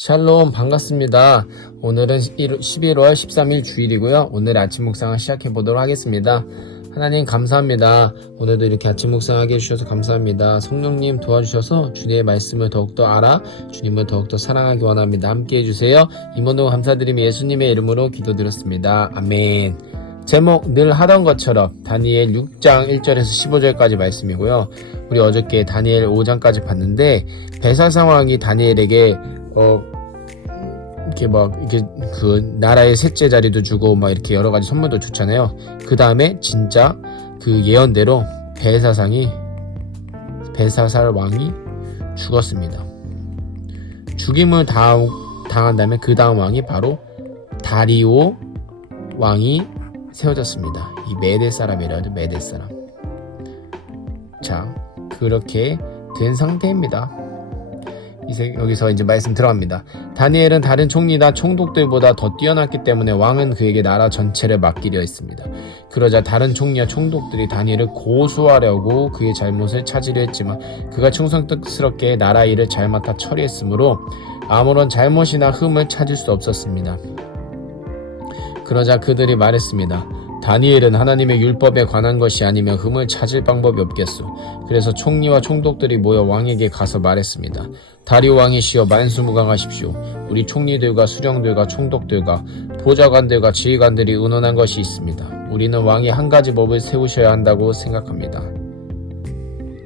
샬롬 반갑습니다. 오늘은 11월 13일 주일이고요. 오늘의 아침 묵상을 시작해 보도록 하겠습니다. 하나님 감사합니다. 오늘도 이렇게 아침 묵상하게 해주셔서 감사합니다. 성령님 도와주셔서 주님의 말씀을 더욱더 알아 주님을 더욱더 사랑하기 원합니다. 함께 해주세요. 임원도 감사드리며 예수님의 이름으로 기도드렸습니다. 아멘. 제목 늘 하던 것처럼 다니엘 6장 1절에서 15절까지 말씀이고요. 우리 어저께 다니엘 5장까지 봤는데 벨사살 왕이 다니엘에게 이렇게 그 나라의 셋째 자리도 주고 막 이렇게 여러 가지 선물도 줬잖아요. 그 다음에 진짜 그 예언대로 벨사살 왕이 죽었습니다. 죽임을 당한 다음에 그 다음 왕이 바로 다리오 왕이 세워졌습니다. 이 메대 사람이라도 메대 사람. 자, 그렇게 된 상태입니다. 여기서 이제 말씀 들어갑니다. 다니엘은 다른 총리나 총독들보다 더 뛰어났기 때문에 왕은 그에게 나라 전체를 맡기려 했습니다. 그러자 다른 총리와 총독들이 다니엘을 고소하려고 그의 잘못을 찾으려 했지만 그가 충성스럽게 나라 일을 잘 맡아 처리했으므로 아무런 잘못이나 흠을 찾을 수 없었습니다. 그러자 그들이 말했습니다. 다니엘은 하나님의 율법에 관한 것이 아니면 흠을 찾을 방법이 없겠소. 그래서 총리와 총독들이 모여 왕에게 가서 말했습니다. 다리오 왕이시여 만수무강하십시오. 우리 총리들과 수령들과 총독들과 보좌관들과 지휘관들이 의논한 것이 있습니다. 우리는 왕이 한 가지 법을 세우셔야 한다고 생각합니다.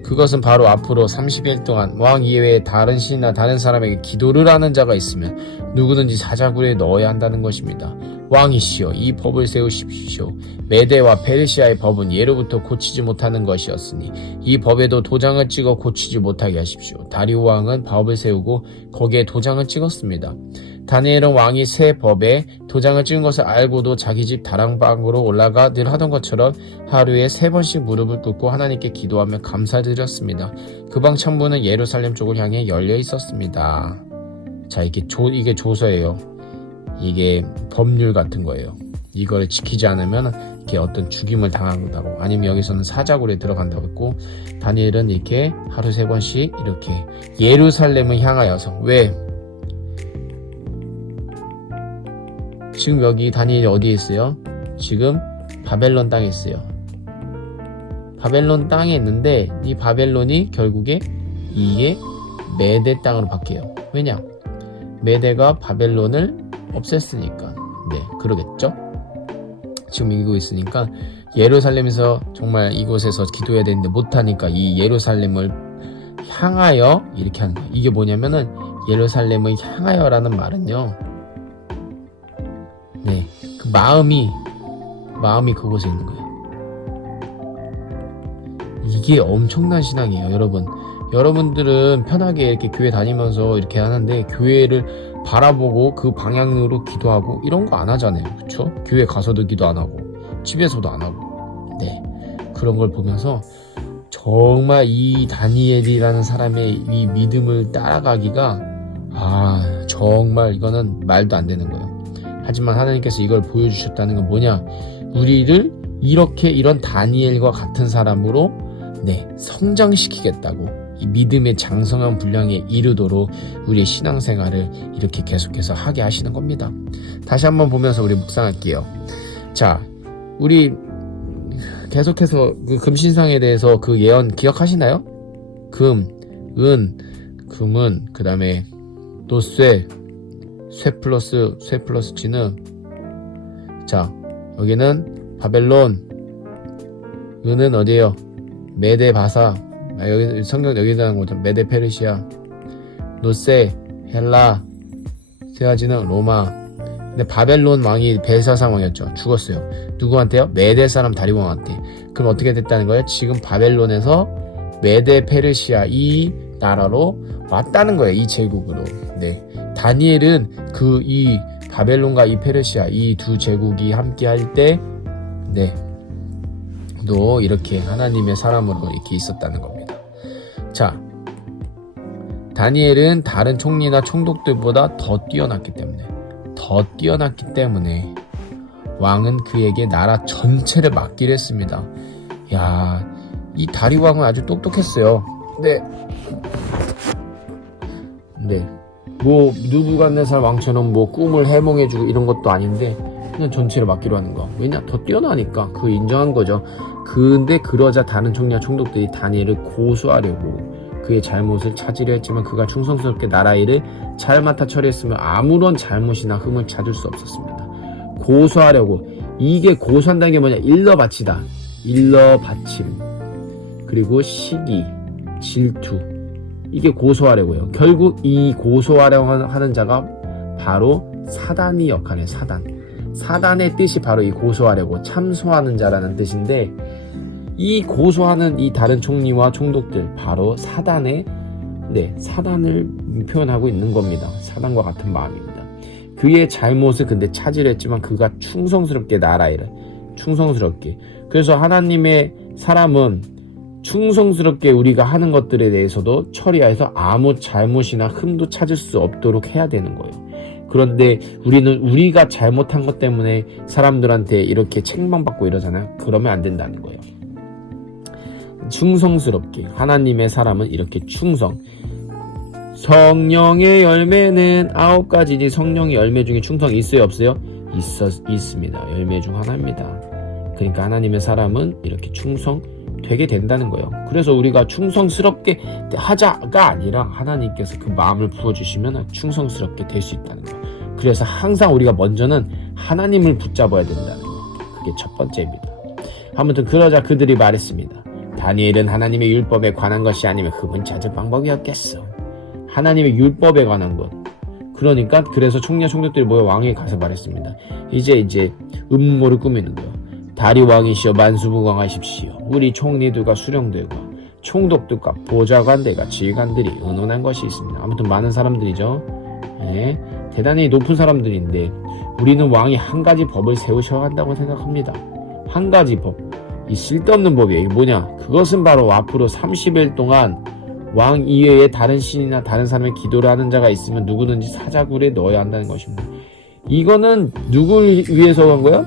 그것은 바로 앞으로 30일 동안 왕 이외에 다른 신이나 다른 사람에게 기도를 하는 자가 있으면 누구든지 사자굴에 넣어야 한다는 것입니다. 왕이시여 이 법을 세우십시오. 메대와 페르시아의 법은 예로부터 고치지 못하는 것이었으니 이 법에도 도장을 찍어 고치지 못하게 하십시오. 다리오 왕은 법을 세우고 거기에 도장을 찍었습니다. 다니엘은 왕이 새 법에 도장을 찍은 것을 알고도 자기 집 다락방으로 올라가 늘 하던 것처럼 하루에 3번씩 무릎을 꿇고 하나님께 기도하며 감사드렸습니다. 그 방 창문은 예루살렘 쪽을 향해 열려 있었습니다. 자, 이게 조서예요. 이게 법률 같은 거예요. 이거를 지키지 않으면 이렇게 어떤 죽임을 당한다고, 아니면 여기서는 사자굴에 들어간다고 했고, 다니엘은 이렇게 하루 3번씩 이렇게 예루살렘을 향하여서, 왜? 지금 여기 다니엘이 어디에 있어요? 지금 바벨론 땅에 있어요. 바벨론 땅에 있는데 이 바벨론이 결국에 이게 메대 땅으로 바뀌어요. 왜냐? 메대가 바벨론을 없앴으니까. 네, 그러겠죠? 지금 이기고 있으니까 예루살렘에서 정말 이곳에서 기도해야 되는데 못하니까 이 예루살렘을 향하여 이렇게 하는 거예요. 이게 뭐냐면은 예루살렘을 향하여라는 말은요, 네, 그 마음이 그곳에 있는 거예요. 이게 엄청난 신앙이에요, 여러분. 여러분들은 편하게 이렇게 교회 다니면서 이렇게 하는데 교회를 바라보고 그 방향으로 기도하고 이런 거 안 하잖아요, 그렇죠? 교회 가서도 기도 안 하고 집에서도 안 하고, 네, 그런 걸 보면서 정말 이 다니엘이라는 사람의 이 믿음을 따라가기가 정말 이거는 말도 안 되는 거예요. 하지만 하나님께서 이걸 보여주셨다는 건 뭐냐? 우리를 이런 다니엘과 같은 사람으로 성장시키겠다고, 이 믿음의 장성한 분량에 이르도록 우리의 신앙생활을 이렇게 계속해서 하게 하시는 겁니다. 다시 한번 보면서 우리 묵상할게요. 자, 우리 계속해서 그 금신상에 대해서 그 예언 기억하시나요? 금, 은, 금은 그 다음에 노쇠, 쇠 플러스 진은, 자, 여기는 바벨론, 은은 어디에요? 메대 바사, 여기 성경 여기다 하는 거죠. 메대 페르시아, 노세 헬라, 세아지는 로마. 근데 바벨론 왕이 벨사살 왕이었죠. 죽었어요. 누구한테요? 메대 사람 다리오 왕한테. 그럼 어떻게 됐다는 거예요? 지금 바벨론에서 메대 페르시아 이 나라로 왔다는 거예요. 이 제국으로. 네. 다니엘은 이 바벨론과 이 페르시아 이 두 제국이 함께 할 때, 또 이렇게 하나님의 사람으로 이렇게 있었다는 겁니다. 자, 다니엘은 다른 총리나 총독들보다 더 뛰어났기 때문에 왕은 그에게 나라 전체를 맡기로 했습니다. 야, 이 다리 왕은 아주 똑똑했어요. 네. 뭐 느부갓네살 왕처럼 뭐 꿈을 해몽해주고 이런 것도 아닌데 그냥 전체를 맡기로 하는 거. 왜냐? 더 뛰어나니까. 그 인정한 거죠. 근데 그러자 다른 총리와 총독들이 다니엘을 고소하려고 그의 잘못을 찾으려 했지만 그가 충성스럽게 나라 일을 잘 맡아 처리했으며 아무런 잘못이나 흠을 찾을 수 없었습니다. 고소하려고. 이게 고소한다는 게 뭐냐? 일러 바치다. 일러 바침. 그리고 시기, 질투. 이게 고소하려고요. 결국 이 고소하려고 하는 자가 바로 사단이 역할이에요. 사단의 뜻이 바로 이 고소하려고 참소하는 자라는 뜻인데 이 고소하는 이 다른 총리와 총독들 바로 사단을 표현하고 있는 겁니다. 사단과 같은 마음입니다. 그의 잘못을 근데 찾으려 했지만 그가 충성스럽게 나라 일을 충성스럽게. 그래서 하나님의 사람은 충성스럽게 우리가 하는 것들에 대해서도 처리해서 아무 잘못이나 흠도 찾을 수 없도록 해야 되는 거예요. 그런데 우리는 우리가 잘못한 것 때문에 사람들한테 이렇게 책망받고 이러잖아요. 그러면 안 된다는 거예요. 충성스럽게. 하나님의 사람은 이렇게 충성. 성령의 열매는 9가지니 성령의 열매 중에 충성이 있어요, 없어요? 있습니다. 열매 중 하나입니다. 그러니까 하나님의 사람은 이렇게 충성 되게 된다는 거예요. 그래서 우리가 충성스럽게 하자가 아니라 하나님께서 그 마음을 부어주시면 충성스럽게 될 수 있다는 거예요. 그래서 항상 우리가 먼저는 하나님을 붙잡아야 된다는 거예요. 그게 첫 번째입니다. 아무튼 그러자 그들이 말했습니다. 다니엘은 하나님의 율법에 관한 것이 아니면 흠은 찾을 방법이 없겠어. 하나님의 율법에 관한 것. 그러니까 그래서 총리와 총독들이 모여 왕에게 가서 말했습니다. 이제 음모를 꾸미는 거예요. 다리 왕이시여 만수무강하십시오. 우리 총리들과 수령들과 총독들과 보좌관들과 지휘관들이 의논한 것이 있습니다. 아무튼 많은 사람들이죠. 네, 대단히 높은 사람들인데 우리는 왕이 한 가지 법을 세우셔야 한다고 생각합니다. 한 가지 법. 이 쓸데없는 법이에요. 이게 뭐냐? 그것은 바로 앞으로 30일 동안 왕 이외에 다른 신이나 다른 사람의 기도를 하는 자가 있으면 누구든지 사자굴에 넣어야 한다는 것입니다. 이거는 누굴 위해서 한 거야?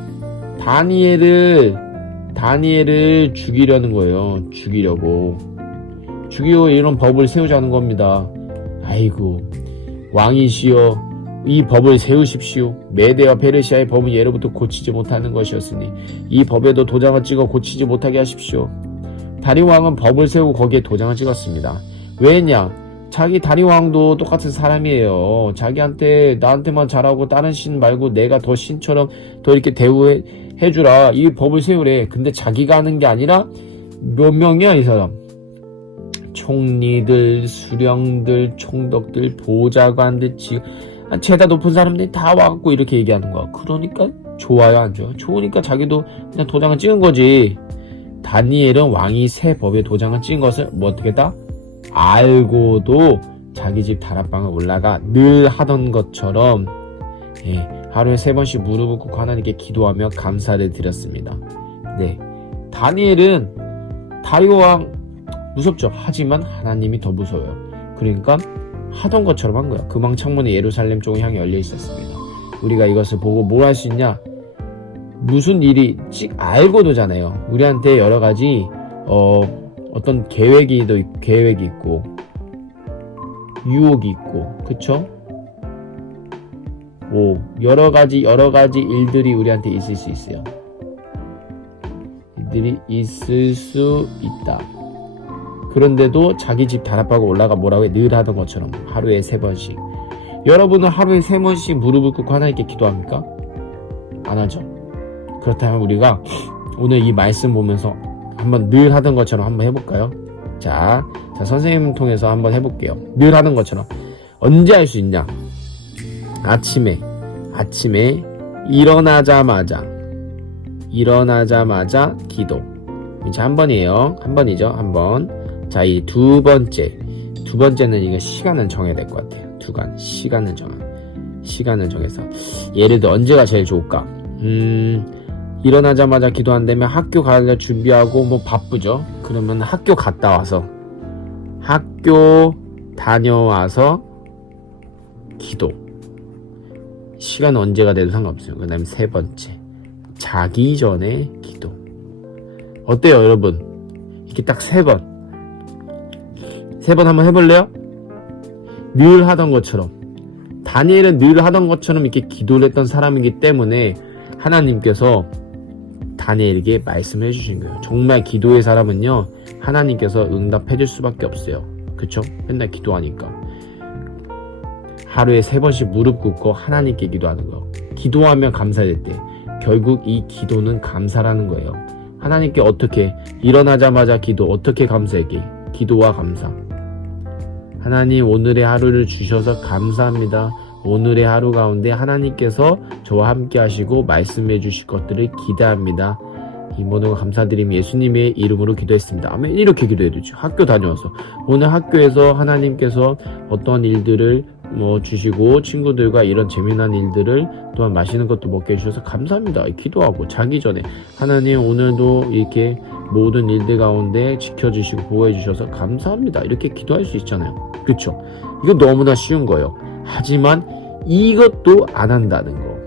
다니엘을 죽이려는 거예요. 죽이려고 이런 법을 세우자는 겁니다. 아이고, 왕이시여 이 법을 세우십시오. 메대와 페르시아의 법은 예로부터 고치지 못하는 것이었으니 이 법에도 도장을 찍어 고치지 못하게 하십시오. 다리 왕은 법을 세우고 거기에 도장을 찍었습니다. 왜냐? 자기 다리 왕도 똑같은 사람이에요. 나한테만 잘하고 다른 신 말고 내가 더 신처럼 더 이렇게 대우해주라. 이 법을 세우래. 근데 자기가 하는 게 아니라 몇 명이야 이 사람? 총리들, 수령들, 총독들, 보좌관들, 죄다 높은 사람들이 다 와갖고 이렇게 얘기하는 거야. 그러니까 좋아요, 안 좋아요? 좋으니까 자기도 그냥 도장을 찍은 거지. 다니엘은 왕이 새 법에 도장을 찍은 것을 어떻게 다 알고도 자기 집 다락방에 올라가 늘 하던 것처럼 하루에 3번씩 무릎을 꿇고 하나님께 기도하며 감사를 드렸습니다. 네, 다니엘은 다리오왕 무섭죠. 하지만 하나님이 더 무서워요. 그러니까 하던 것처럼 한 거야. 금왕 창문이 예루살렘 쪽을 향해 열려 있었습니다. 우리가 이것을 보고 뭘 할 수 있냐? 무슨 일이 알고도잖아요. 우리한테 여러 가지 어떤 계획이 있고 유혹이 있고, 그쵸? 여러 가지 일들이 우리한테 있을 수 있어요. 일들이 있을 수 있다. 그런데도 자기 집 다락방에 올라가 뭐라고 해? 늘 하던 것처럼 하루에 3번씩. 여러분은 하루에 3번씩 무릎을 꿇고 하나님께 기도합니까? 안 하죠. 그렇다면 우리가 오늘 이 말씀 보면서 한번 늘 하던 것처럼 한번 해볼까요? 자, 선생님 통해서 한번 해볼게요. 늘 하던 것처럼. 언제 할 수 있냐? 아침에 일어나자마자 기도. 이제 한 번이에요. 한 번이죠. 한 번. 자, 이 두 번째는 이거 시간을 정해야 될 것 같아요. 시간을 정해서. 예를 들어 언제가 제일 좋을까? 일어나자마자 기도 안 되면 학교 가려 준비하고 뭐 바쁘죠. 그러면 학교 다녀와서 기도. 시간은 언제가 돼도 상관없어요. 그 다음에 3번째, 자기 전에 기도. 어때요 여러분? 이렇게 딱 3번 한번 해볼래요? 늘 하던 것처럼. 다니엘은 늘 하던 것처럼 이렇게 기도를 했던 사람이기 때문에 하나님께서 다니엘에게 말씀을 해주신 거예요. 정말 기도의 사람은요, 하나님께서 응답해 줄 수밖에 없어요. 그쵸? 맨날 기도하니까. 하루에 3번씩 무릎 꿇고 하나님께 기도하는 거. 기도하면 감사될 때 결국 이 기도는 감사라는 거예요. 하나님께 어떻게 일어나자마자 기도 어떻게 감사하게? 기도와 감사. 하나님 오늘의 하루를 주셔서 감사합니다. 오늘의 하루 가운데 하나님께서 저와 함께 하시고 말씀해 주실 것들을 기대합니다. 이 모든 걸 감사드리며 예수님의 이름으로 기도했습니다. 아멘. 이렇게 기도해야 되죠. 학교 다녀와서 오늘 학교에서 하나님께서 어떤 일들을 주시고 친구들과 이런 재미난 일들을 또한 맛있는 것도 먹게 해주셔서 감사합니다. 기도하고 자기 전에 하나님 오늘도 이렇게 모든 일들 가운데 지켜주시고 보호해 주셔서 감사합니다. 이렇게 기도할 수 있잖아요. 그쵸? 이거 너무나 쉬운 거예요. 하지만 이것도 안 한다는 거.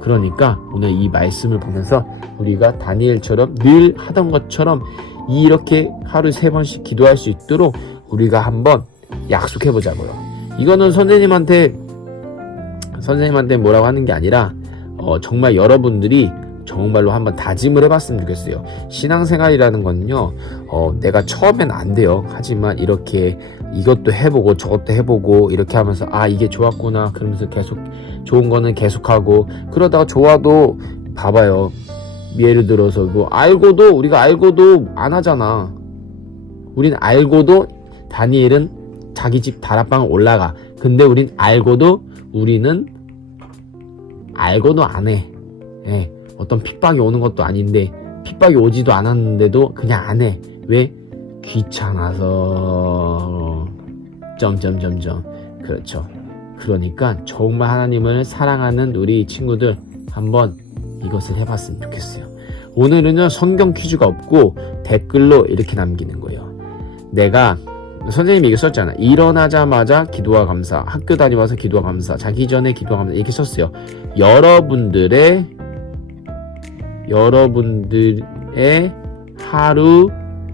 그러니까 오늘 이 말씀을 보면서 우리가 다니엘처럼 늘 하던 것처럼 이렇게 하루 3번씩 기도할 수 있도록 우리가 한번 약속해 보자고요. 이거는 선생님한테 뭐라고 하는 게 아니라 정말 여러분들이 정말로 한번 다짐을 해봤으면 좋겠어요. 신앙생활이라는 건요, 내가 처음엔 안 돼요. 하지만 이렇게 이것도 해보고 저것도 해보고 이렇게 하면서 이게 좋았구나 그러면서 계속 좋은 거는 계속하고 그러다가 좋아도 봐봐요. 예를 들어서 우리가 알고도 안 하잖아. 우린 알고도 다니엘은 자기 집 다락방 올라가. 근데 우리는 알고도 안 해. 예. 어떤 핍박이 오는 것도 아닌데 핍박이 오지도 않았는데도 그냥 안 해. 왜? 귀찮아서 그렇죠. 그러니까 정말 하나님을 사랑하는 우리 친구들 한번 이것을 해봤으면 좋겠어요. 오늘은요 성경 퀴즈가 없고 댓글로 이렇게 남기는 거예요. 내가 선생님이 이게 썼잖아. 일어나자마자 기도와 감사, 학교 다녀와서 기도와 감사, 자기 전에 기도와 감사 이렇게 썼어요. 여러분들의 하루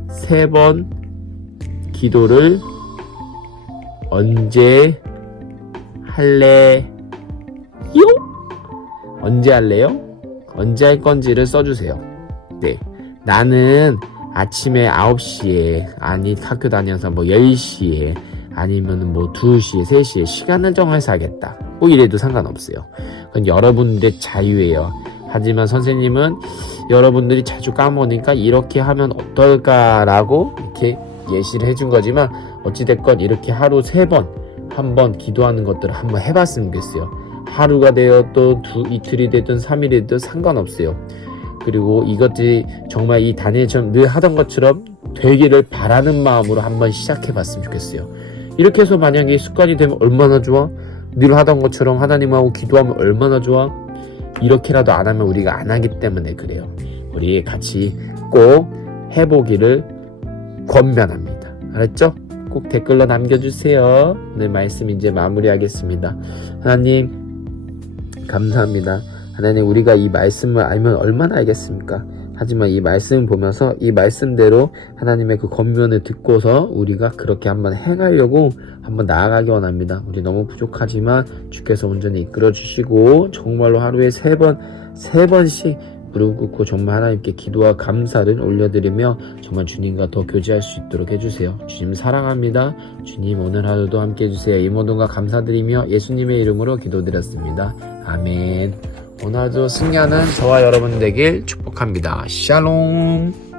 3번 기도를 언제 할래요? 언제 할래요? 언제 할 건지를 써주세요. 네, 나는 아침에 9시에 학교 다녀서 10시에 아니면 2시에 3시에 시간을 정해서 하겠다. 이래도 상관없어요. 그건 여러분들의 자유예요. 하지만 선생님은 여러분들이 자주 까먹으니까 이렇게 하면 어떨까라고 이렇게 예시를 해준 거지만 어찌됐건 이렇게 하루 3번 한번 기도하는 것들을 한번 해봤으면 좋겠어요. 하루가 되어도 이틀이 되든 3일이 되든 상관없어요. 그리고 이것들이 정말 이 다니엘처럼 늘 하던 것처럼 되기를 바라는 마음으로 한번 시작해봤으면 좋겠어요. 이렇게 해서 만약에 습관이 되면 얼마나 좋아? 늘 하던 것처럼 하나님하고 기도하면 얼마나 좋아? 이렇게라도 안 하면 우리가 안 하기 때문에 그래요. 우리 같이 꼭 해보기를 권면합니다. 알았죠? 꼭 댓글로 남겨주세요. 오늘 말씀 이제 마무리하겠습니다. 하나님 감사합니다. 하나님 우리가 이 말씀을 알면 얼마나 알겠습니까? 하지만 이 말씀을 보면서 이 말씀대로 하나님의 그 권면을 듣고서 우리가 그렇게 한번 행하려고 한번 나아가기 원합니다. 우리 너무 부족하지만 주께서 온전히 이끌어 주시고 정말로 하루에 3번씩 무릎 꿇고 정말 하나님께 기도와 감사를 올려드리며 정말 주님과 더 교제할 수 있도록 해주세요. 주님 사랑합니다. 주님 오늘 하루도 함께 해주세요. 이 모든가 감사드리며 예수님의 이름으로 기도드렸습니다. 아멘. 오늘 하루 승리하는 저와 여러분 되길 축복합니다. 샬롬.